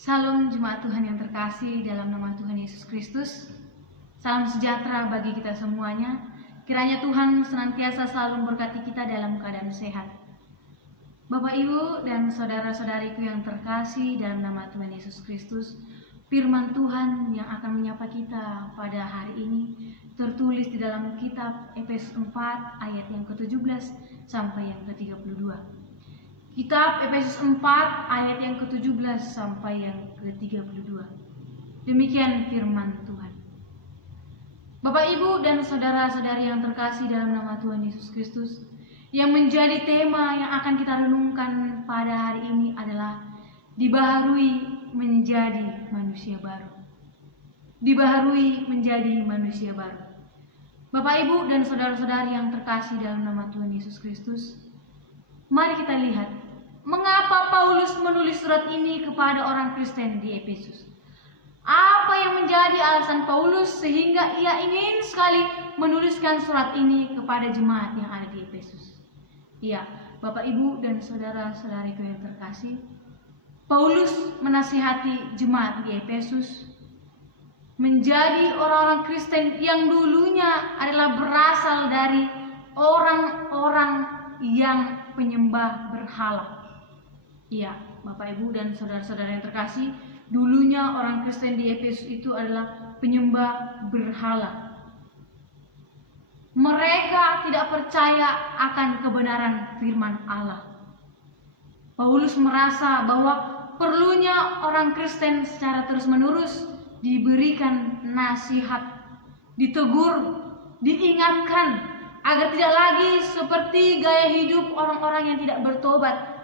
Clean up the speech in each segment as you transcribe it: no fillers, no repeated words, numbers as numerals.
Salam jemaat Tuhan yang terkasih dalam nama Tuhan Yesus Kristus. Salam sejahtera bagi kita semuanya. Kiranya Tuhan senantiasa selalu memberkati kita dalam keadaan sehat. Bapak, Ibu, dan saudara-saudariku yang terkasih dalam nama Tuhan Yesus Kristus, firman Tuhan yang akan menyapa kita pada hari ini tertulis di dalam kitab Efesus 4 ayat yang ke-17 sampai yang ke-32. Kitab Efesus 4 ayat yang ke-17 sampai yang ke-32. Demikian firman Tuhan. Bapak, Ibu, dan saudara-saudari yang terkasih dalam nama Tuhan Yesus Kristus, yang menjadi tema yang akan kita renungkan pada hari ini adalah dibaharui menjadi manusia baru. Dibaharui menjadi manusia baru. Bapak, Ibu, dan saudara-saudari yang terkasih dalam nama Tuhan Yesus Kristus, mari kita lihat mengapa Paulus menulis surat ini kepada orang Kristen di Efesus. Apa yang menjadi alasan Paulus sehingga ia ingin sekali menuliskan surat ini kepada jemaat yang ada di Efesus? Ya, Bapak, Ibu, dan saudara-saudariku yang terkasih, Paulus menasihati jemaat di Efesus menjadi orang-orang Kristen yang dulunya adalah berasal dari orang-orang yang penyembah berhala. Ya, Bapak, Ibu, dan saudara-saudara yang terkasih, dulunya orang Kristen di Efesus itu adalah penyembah berhala. Mereka tidak percaya akan kebenaran firman Allah. Paulus merasa bahwa perlunya orang Kristen secara terus-menerus diberikan nasihat, ditegur, diingatkan agar tidak lagi seperti gaya hidup orang-orang yang tidak bertobat,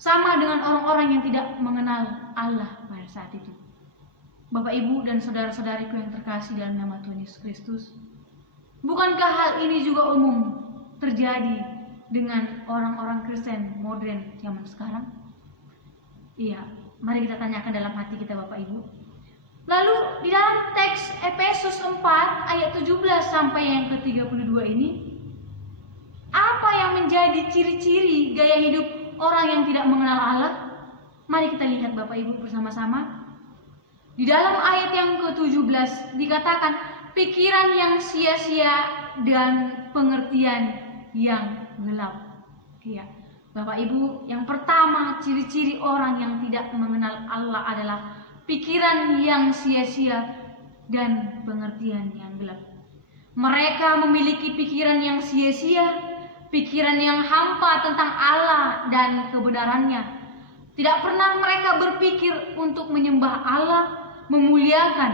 sama dengan orang-orang yang tidak mengenal Allah pada saat itu. Bapak, Ibu, dan saudara-saudariku yang terkasih dalam nama Tuhan Yesus Kristus, bukankah hal ini juga umum terjadi dengan orang-orang Kristen modern zaman sekarang? Iya, mari kita tanyakan dalam hati kita, Bapak, Ibu. Lalu di dalam teks Efesus 4 ayat 17 sampai yang ke-32 ini, apa yang menjadi ciri-ciri gaya hidup orang yang tidak mengenal Allah? Mari kita lihat, Bapak, Ibu, bersama-sama. Di dalam ayat yang ke-17 dikatakan pikiran yang sia-sia dan pengertian yang gelap. Ya, Bapak, Ibu, yang pertama ciri-ciri orang yang tidak mengenal Allah adalah pikiran yang sia-sia dan pengertian yang gelap. Mereka memiliki pikiran yang sia-sia, pikiran yang hampa tentang Allah dan kebenarannya. Tidak pernah mereka berpikir untuk menyembah Allah, memuliakan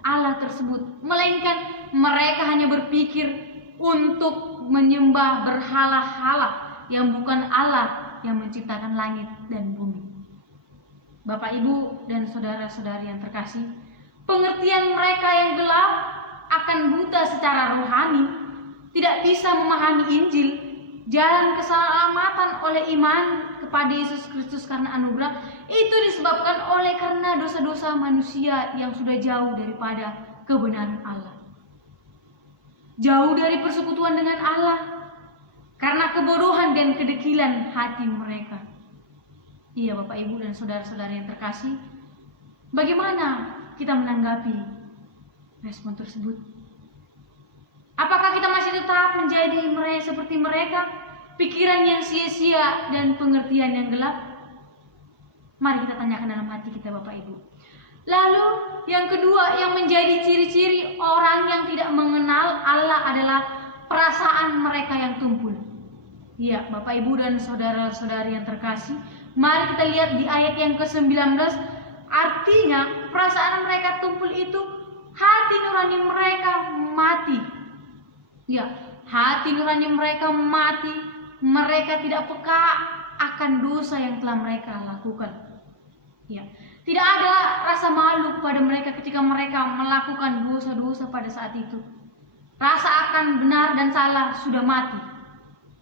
Allah tersebut, melainkan mereka hanya berpikir untuk menyembah berhala-hala yang bukan Allah yang menciptakan langit dan bumi. Bapak, Ibu, dan saudara-saudari yang terkasih, pengertian mereka yang gelap akan buta secara rohani, tidak bisa memahami Injil, jalan keselamatan oleh iman kepada Yesus Kristus karena anugerah, itu disebabkan oleh karena dosa-dosa manusia yang sudah jauh daripada kebenaran Allah, jauh dari persekutuan dengan Allah karena kebodohan dan kedekilan hati mereka. Iya, Bapak, Ibu, dan saudara-saudara yang terkasih, bagaimana kita menanggapi respon tersebut? Apakah kita masih tetap menjadi seperti mereka, pikiran yang sia-sia dan pengertian yang gelap? Mari kita tanyakan dalam hati kita, Bapak, Ibu. Lalu yang kedua yang menjadi ciri-ciri orang yang tidak mengenal Allah adalah perasaan mereka yang tumpul. Iya, Bapak, Ibu, dan saudara-saudari yang terkasih, mari kita lihat di ayat yang ke-19. Artinya perasaan mereka tumpul itu hati nurani mereka mati. Ya, hati nurani mereka mati. Mereka tidak peka akan dosa yang telah mereka lakukan. Ya, tidak ada rasa malu pada mereka ketika mereka melakukan dosa-dosa pada saat itu. Rasa akan benar dan salah sudah mati.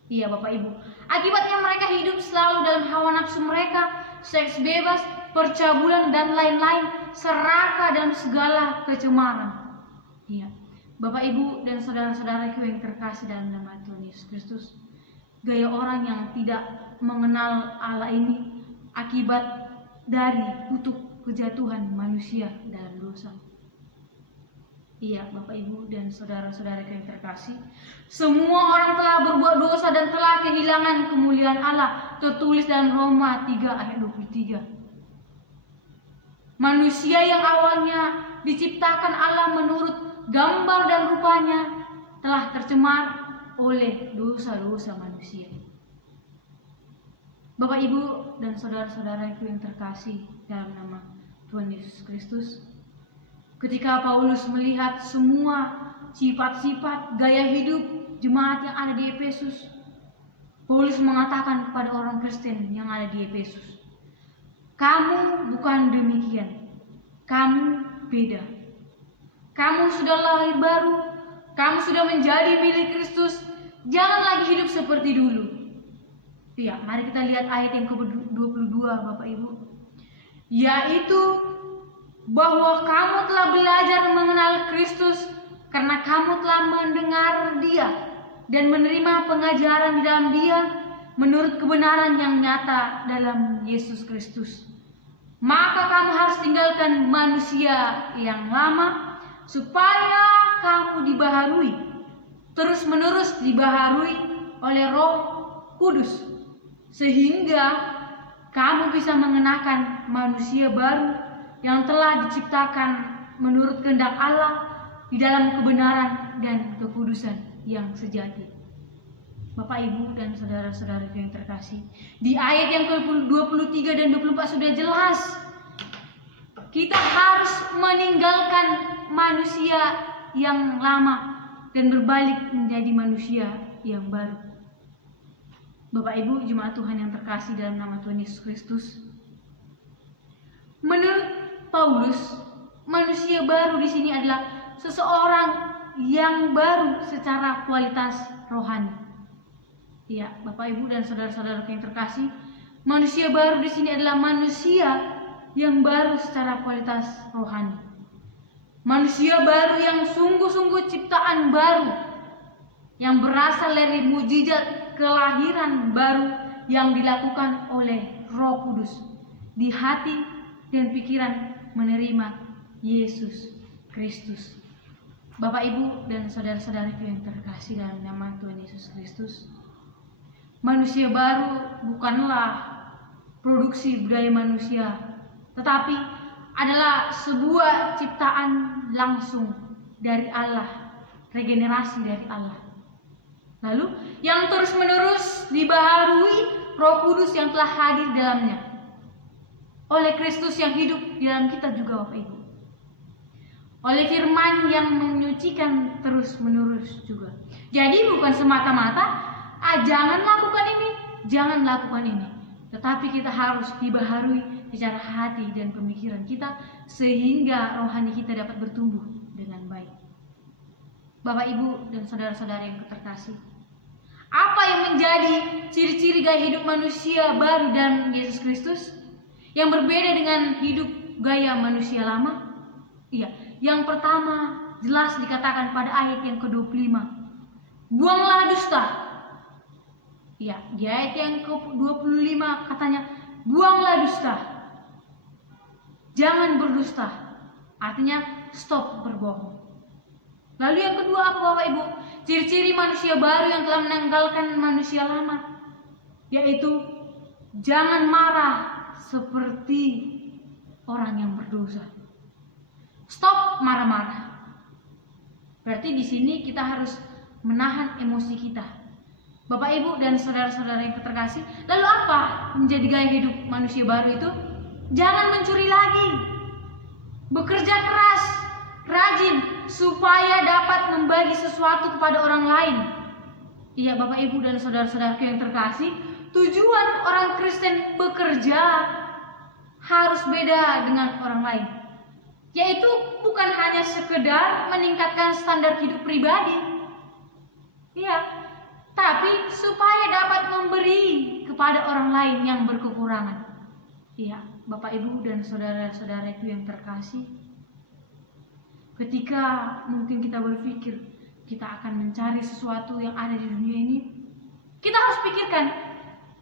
Iya, Bapak, Ibu. Akibatnya mereka hidup selalu dalam hawa nafsu mereka, seks bebas, percabulan, dan lain-lain, serakah dalam segala kecemaran. Iya, Bapak, Ibu, dan saudara-saudaraku yang terkasih dalam nama Tuhan Yesus Kristus, gaya orang yang tidak mengenal Allah ini akibat dari kutuk kejatuhan manusia dalam dosa. Iya, Bapak Ibu dan saudara-saudara yang terkasih, semua orang telah berbuat dosa dan telah kehilangan kemuliaan Allah, tertulis dalam Roma 3 ayat 23. Manusia yang awalnya diciptakan Allah menurut gambar dan rupanya telah tercemar oleh dosa-dosa manusia. Bapak Ibu dan saudara-saudara yang terkasih dalam nama Tuhan Yesus Kristus, ketika Paulus melihat semua sifat-sifat gaya hidup jemaat yang ada di Efesus, Paulus mengatakan kepada orang Kristen yang ada di Efesus, kamu bukan demikian, kamu beda. Kamu sudah lahir baru, kamu sudah menjadi milik Kristus, jangan lagi hidup seperti dulu. Ya, mari kita lihat ayat yang ke-22 Bapak Ibu, yaitu bahwa kamu telah belajar mengenal Kristus karena kamu telah mendengar Dia dan menerima pengajaran di dalam Dia menurut kebenaran yang nyata dalam Yesus Kristus. Maka kamu harus tinggalkan manusia yang lama supaya kamu dibaharui, terus-menerus dibaharui oleh Roh Kudus, sehingga kamu bisa mengenakan manusia baru yang telah diciptakan menurut kehendak Allah di dalam kebenaran dan kekudusan yang sejati. Bapak, Ibu, dan saudara-saudara yang terkasih, di ayat yang ke-23 dan 24 sudah jelas kita harus meninggalkan manusia yang lama dan berbalik menjadi manusia yang baru. Bapak, Ibu, jemaat Tuhan yang terkasih dalam nama Tuhan Yesus Kristus, menurut Paulus, manusia baru di sini adalah seseorang yang baru secara kualitas rohani. Ya, Bapak, Ibu, dan saudara-saudara yang terkasih, manusia baru di sini adalah manusia yang baru secara kualitas rohani. Manusia baru yang sungguh-sungguh ciptaan baru, yang berasal dari mukjizat kelahiran baru yang dilakukan oleh Roh Kudus di hati dan pikiran menerima Yesus Kristus. Bapak, Ibu, dan saudara-saudara yang terkasih dalam nama Tuhan Yesus Kristus, manusia baru bukanlah produksi budaya manusia, tetapi adalah sebuah ciptaan langsung dari Allah, regenerasi dari Allah. Lalu yang terus-menerus dibaharui Roh Kudus yang telah hadir dalamnya oleh Kristus yang hidup di dalam kita juga, Bapak Ibu. Oleh firman yang menyucikan terus-menerus juga. Jadi bukan semata-mata jangan lakukan ini, jangan lakukan ini, tetapi kita harus dibaharui secara hati dan pemikiran kita sehingga rohani kita dapat bertumbuh dengan baik. Bapak, Ibu, dan saudara-saudara yang terkasih, apa yang menjadi ciri-ciri gaya hidup manusia baru dan Yesus Kristus yang berbeda dengan hidup gaya manusia lama? Iya, yang pertama jelas dikatakan pada ayat yang ke-25, buanglah dusta. Ya, di ayat yang ke-25 katanya, buanglah dusta. Jangan berdusta. Artinya stop berbohong. Lalu yang kedua apa, Bapak Ibu? Ciri-ciri manusia baru yang telah menanggalkan manusia lama, yaitu jangan marah seperti orang yang berdosa. Stop marah-marah. Berarti di sini kita harus menahan emosi kita. Bapak, Ibu, dan saudara-saudara yang terkasih, lalu apa menjadi gaya hidup manusia baru itu? Jangan mencuri lagi. Bekerja keras, rajin, supaya dapat membagi sesuatu kepada orang lain. Iya, Bapak, Ibu, dan saudara-saudara yang terkasih, tujuan orang Kristen bekerja harus beda dengan orang lain, yaitu bukan hanya sekedar meningkatkan standar hidup pribadi, tapi supaya dapat memberi kepada orang lain yang berkekurangan. Iya, Bapak, Ibu, dan saudara-saudaraku yang terkasih, ketika mungkin kita berpikir kita akan mencari sesuatu yang ada di dunia ini, kita harus pikirkan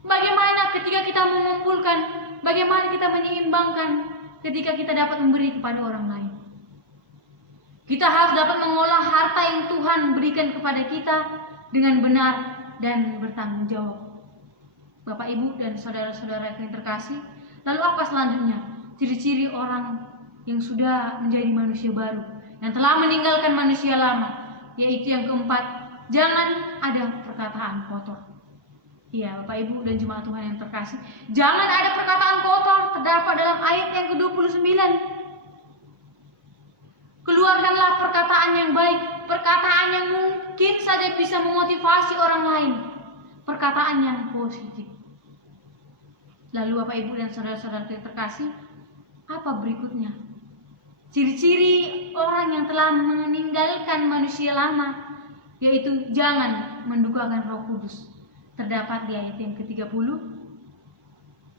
bagaimana ketika kita mengumpulkan bagaimana kita menyeimbangkan ketika kita dapat memberi kepada orang lain. Kita harus dapat mengolah harta yang Tuhan berikan kepada kita dengan benar dan bertanggung jawab. Bapak, Ibu, dan saudara-saudara yang terkasih, lalu apa selanjutnya? Ciri-ciri orang yang sudah menjadi manusia baru, yang telah meninggalkan manusia lama, yaitu yang keempat, jangan ada perkataan kotor. Iya, Bapak, Ibu, dan jemaat Tuhan yang terkasih, jangan ada perkataan kotor, terdapat dalam ayat yang ke-29. Keluarkanlah perkataan yang baik, perkataan yang mungkin saja bisa memotivasi orang lain, perkataan yang positif. Lalu Bapak, Ibu, dan saudara-saudara yang terkasih, apa berikutnya? Ciri-ciri orang yang telah meninggalkan manusia lama, yaitu jangan mendukakan Roh Kudus. Terdapat di ayat yang ke-30.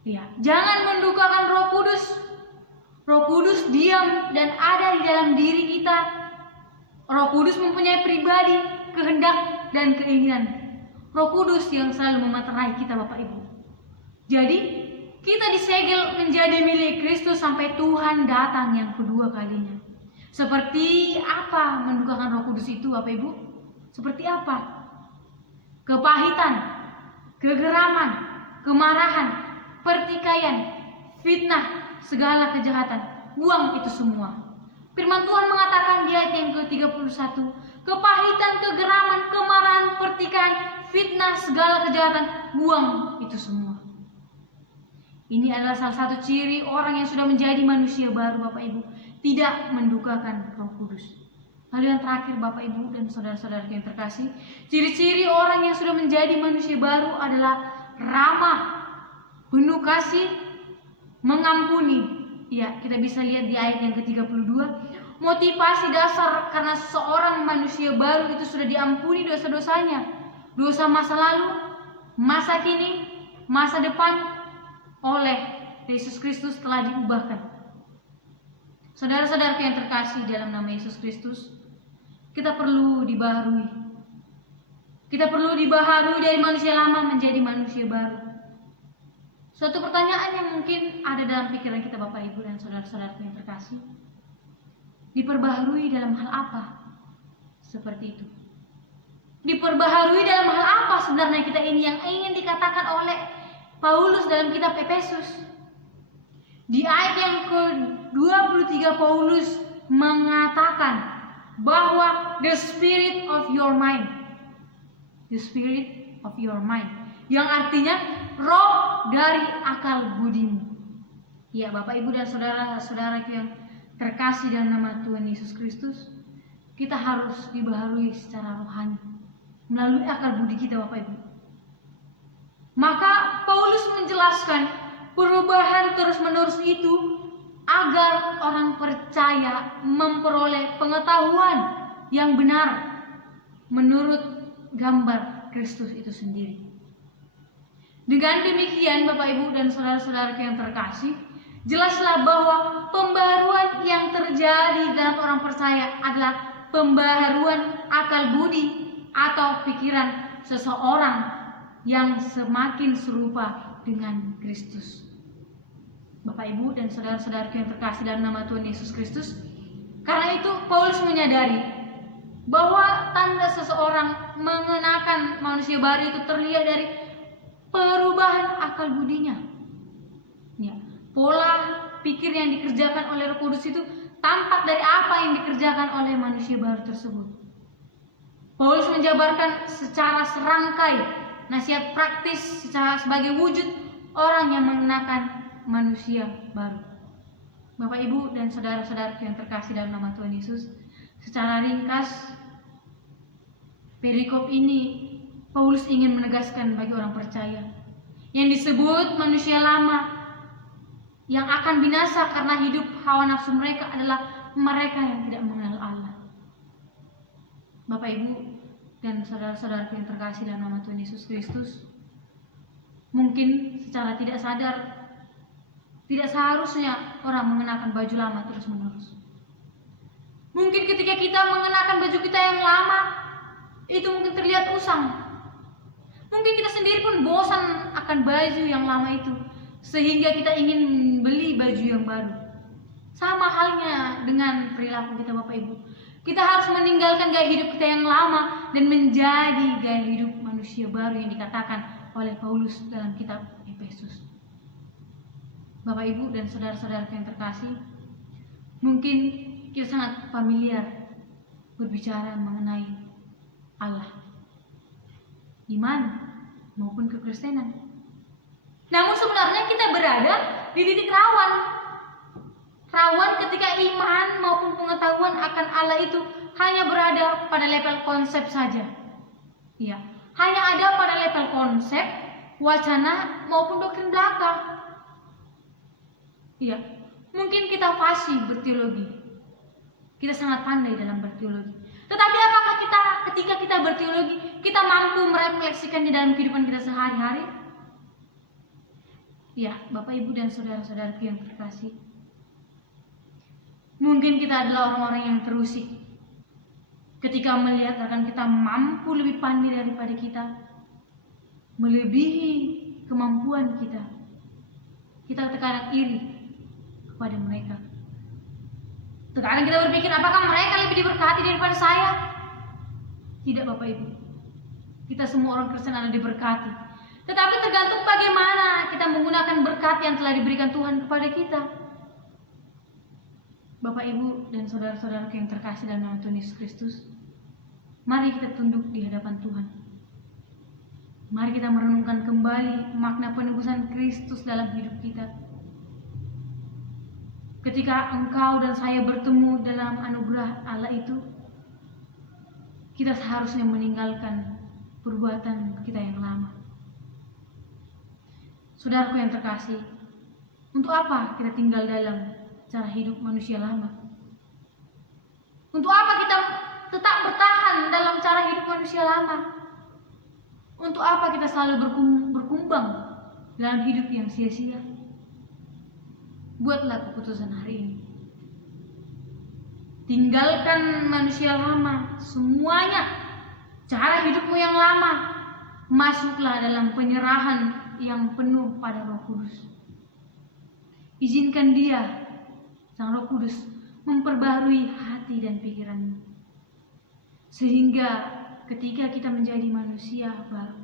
Ya, jangan mendukakan Roh Kudus. Roh Kudus diam dan ada di dalam diri kita. Roh Kudus mempunyai pribadi, kehendak, dan keinginan. Roh Kudus yang selalu memeterai kita, Bapak, Ibu. Jadi, kita disegel menjadi milik Kristus sampai Tuhan datang yang kedua kalinya. Seperti apa mendukakan Roh Kudus itu, Bapak, Ibu? Seperti apa? Kepahitan, kegeraman, kemarahan, pertikaian, fitnah, segala kejahatan, buang itu semua. Firman Tuhan mengatakan di ayat yang ke-31, kepahitan, kegeraman, kemarahan, pertikaian, fitnah, segala kejahatan, buang itu semua. Ini adalah salah satu ciri orang yang sudah menjadi manusia baru, Bapak, Ibu, tidak mendukakan Roh Kudus. Lalu yang terakhir, Bapak, Ibu, dan saudara-saudara yang terkasih, ciri-ciri orang yang sudah menjadi manusia baru adalah ramah, penuh kasih, mengampuni. Ya, kita bisa lihat di ayat yang ke-32, motivasi dasar karena seorang manusia baru itu sudah diampuni dosa-dosanya, dosa masa lalu, masa kini, masa depan, oleh Yesus Kristus telah diubahkan. Saudara-saudara yang terkasih dalam nama Yesus Kristus, kita perlu dibaharui. Kita perlu dibaharui dari manusia lama menjadi manusia baru. Suatu pertanyaan yang mungkin ada dalam pikiran kita, Bapak, Ibu, dan saudara-saudara yang terkasih, diperbaharui dalam hal apa? Seperti itu. Diperbaharui dalam hal apa sebenarnya kita ini yang ingin dikatakan oleh Paulus dalam kitab Efesus? Di ayat yang ke-23 Paulus mengatakan bahwa the spirit of your mind. The spirit of your mind. Yang artinya roh dari akal budimu. Ya, Bapak, Ibu, dan saudara-saudara yang terkasih dalam nama Tuhan Yesus Kristus, kita harus dibaharui secara rohani melalui akal budi kita, Bapak, Ibu. Maka Paulus menjelaskan perubahan terus-menerus itu agar orang percaya memperoleh pengetahuan yang benar menurut gambar Kristus itu sendiri. Dengan demikian, Bapak, Ibu, dan saudara-saudara yang terkasih, jelaslah bahwa pembaharuan yang terjadi dalam orang percaya adalah pembaharuan akal budi atau pikiran seseorang yang semakin serupa dengan Kristus. Bapak, Ibu, dan saudara-saudara yang terkasih dalam nama Tuhan Yesus Kristus, karena itu Paulus menyadari bahwa tanda seseorang mengenakan manusia baru itu terlihat dari perubahan akal budinya. Ya, pola pikir yang dikerjakan oleh Roh Kudus itu tampak dari apa yang dikerjakan oleh manusia baru tersebut. Paulus menjabarkan secara serangkai nasihat praktis sebagai wujud orang yang mengenakan manusia baru. Bapak, Ibu, dan saudara-saudara yang terkasih dalam nama Tuhan Yesus, secara ringkas perikop ini Paulus ingin menegaskan bagi orang percaya yang disebut manusia lama yang akan binasa karena hidup hawa nafsu mereka adalah mereka yang tidak mengenal Allah. Bapak, Ibu, dan saudara-saudara yang terkasih dalam nama Tuhan Yesus Kristus, mungkin secara tidak sadar, tidak seharusnya orang mengenakan baju lama terus-menerus. Mungkin ketika kita mengenakan baju kita yang lama, itu mungkin terlihat usang. Mungkin kita sendiri pun bosan akan baju yang lama itu. sehingga kita ingin membeli baju yang baru. Sama halnya dengan perilaku kita Bapak Ibu. Kita harus meninggalkan gaya hidup kita yang lama dan menjadi gaya hidup manusia baru yang dikatakan oleh Paulus dalam kitab Efesus. Bapak Ibu dan saudara-saudara yang terkasih, mungkin kita sangat familiar berbicara mengenai Allah, iman maupun kekristenan. Namun sebenarnya kita berada di titik rawan ketika iman maupun pengetahuan akan Allah itu hanya berada pada level konsep saja. Ya, hanya ada pada level konsep, wacana maupun doktrin belaka. Ya, mungkin kita fasih berteologi. Kita sangat pandai dalam berteologi. Tetapi apakah ketika kita berteologi, kita mampu merefleksikannya dalam kehidupan kita sehari-hari? Ya, Bapak Ibu dan saudara-saudara yang terkasih, mungkin kita adalah orang-orang yang terusik ketika melihat rekan kita mampu lebih pandai daripada kita, melebihi kemampuan kita. Kita terkadang iri kepada mereka. Terkadang kita berpikir, apakah mereka lebih diberkati daripada saya? Tidak Bapak Ibu. Kita semua orang Kristen ada diberkati. Tetapi tergantung bagaimana kita menggunakan berkat yang telah diberikan Tuhan kepada kita. Bapak Ibu dan saudara-saudara yang terkasih dalam nama Tuhan Yesus Kristus, mari kita tunduk di hadapan Tuhan. Mari kita merenungkan kembali makna penebusan Kristus dalam hidup kita. Ketika engkau dan saya bertemu dalam anugerah Allah itu, kita seharusnya meninggalkan perbuatan kita yang lama. Saudaraku yang terkasih, untuk apa kita tinggal dalam cara hidup manusia lama? Untuk apa kita tetap bertahan dalam cara hidup manusia lama? Untuk apa kita selalu berkumbang dalam hidup yang sia-sia? Buatlah keputusan hari ini. Tinggalkan manusia lama, semuanya, cara hidupmu yang lama. Masuklah dalam penyerahan yang penuh pada Roh Kudus. Izinkan Dia, Sang Roh Kudus, memperbaharui hati dan pikiranmu, sehingga ketika kita menjadi manusia baru,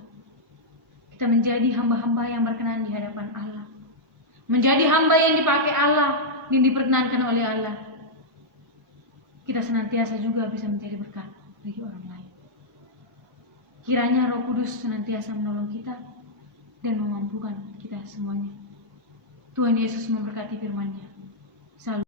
kita menjadi hamba-hamba yang berkenan di hadapan Allah, menjadi hamba yang dipakai Allah, yang diperkenankan oleh Allah. Kita senantiasa juga bisa menjadi berkat bagi orang lain. Kiranya Roh Kudus senantiasa menolong kita dan memampukan kita semuanya. Tuhan Yesus memberkati firman-Nya.